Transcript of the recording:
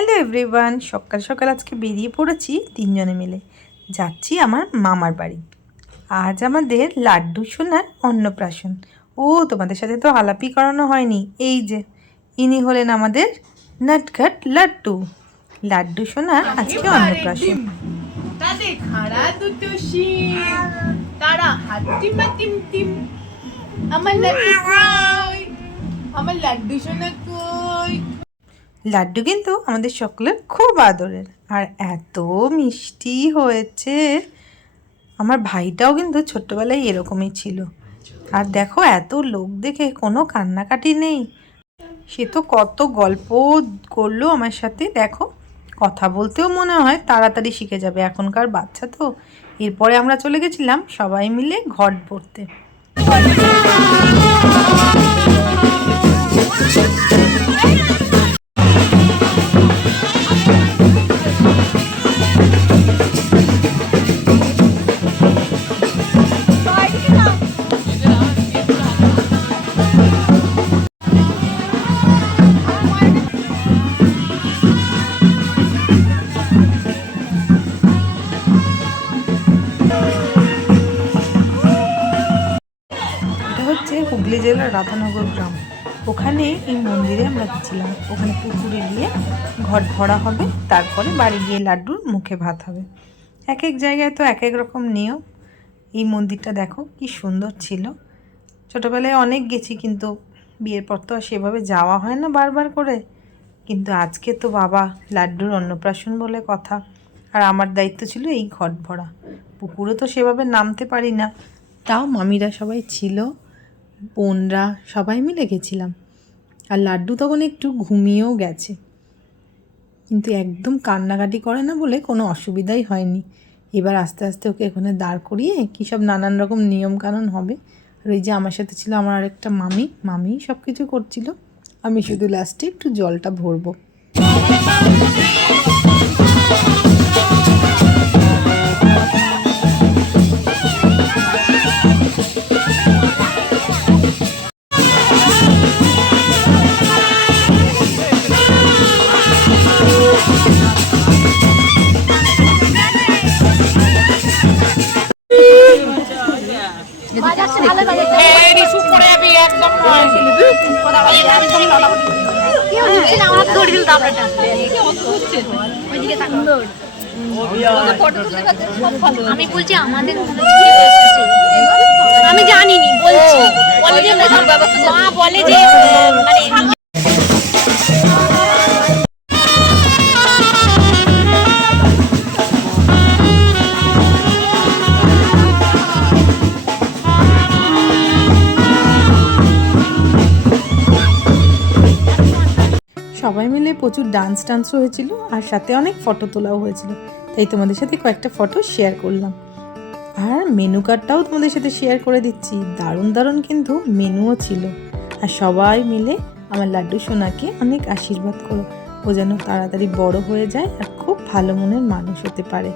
Hello everyone, সকাল সকাল আজকে বেরিয়ে পড়েছি তিনজনে মিলে। যাচ্ছি আমার মামার বাড়ি। আজ আমাদের লাড্ডু সোনার অন্নপ্রাশন। ও তোমাদের সাথে তো আলাপই করানো হয়নি। এই যে ইনি হলেন আমাদের নটখট লাড্ডু। লাড্ডু সোনার আজকে অন্নপ্রাশন। তাদের খাড়া দুটো শিং, তারা হাতিমা টিম। আমার লাড্ডু কই, আমার লাড্ডু সোনা কই। লাড্ডু কিন্তু আমাদের সকলের খুব আদরের, আর এত মিষ্টি হয়েছে। আমার ভাইটাও কিন্তু ছোট্টবেলায় এরকমই ছিল। আর দেখো এত লোক দেখে কোনো কান্নাকাটি নেই। সে তো কত গল্প করলো আমার সাথে, দেখো কথা বলতেও মনে হয় তাড়াতাড়ি শিখে যাবে, এখনকার বাচ্চা তো। এরপরে আমরা চলে গেছিলাম সবাই মিলে ঘট ভরতে। হচ্ছে হুগলি জেলার রাধানগর গ্রাম। ওখানে এই মন্দিরে আমরা গেছিলাম। ওখানে পুকুরে গিয়ে ঘট ভরা হবে, তারপরে বাড়ি গিয়ে লাড্ডুর মুখে ভাত হবে। এক এক জায়গায় তো এক এক রকম নিয়ম। এই মন্দিরটা দেখো কি সুন্দর ছিল। ছোটোবেলায় অনেক গেছি, কিন্তু বিয়ের পর তো আর সেভাবে যাওয়া হয় না বারবার করে। কিন্তু আজকে তো বাবা লাড্ডুর অন্নপ্রাশন বলে কথা, আর আমার দায়িত্ব ছিল এই ঘট ভরা। পুকুরে তো সেভাবে নামতে পারি না, তাও মামিরা সবাই ছিল, বোনরা সবাই মিলে গেছিলাম। আর লাড্ডু তখন একটু ঘুমিয়েও গেছে, কিন্তু একদম কান্নাকাটি করে না বলে কোনো অসুবিধাই হয়নি। এবার আস্তে আস্তে ওকে এখানে দাঁড় করিয়ে কী সব নানান রকম নিয়মকানুন হবে। আর ওই যে আমার সাথে ছিল আমার আরেকটা মামি সব কিছু করছিল। আমি শুধু লাস্টে একটু জলটা ভরবো। আমি বলছি আমাদের আমি জানিনি, বলছি মা বলে যে মানে সবাই মিলে প্রচুর ডান্সও হয়েছিল, আর সাথে অনেক ফটো তোলাও হয়েছিল। তাই তোমাদের সাথে কয়েকটা ফটো শেয়ার করলাম। আর মেনু কার্ডটাও তোমাদের সাথে শেয়ার করে দিচ্ছি। দারুণ দারুণ কিন্তু মেনুও ছিল। আর সবাই মিলে আমার লাড্ডু সোনাকে অনেক আশীর্বাদ করো, ও যেন তাড়াতাড়ি বড় হয়ে যায় আর খুব ভালো মনের মানুষ হতে পারে।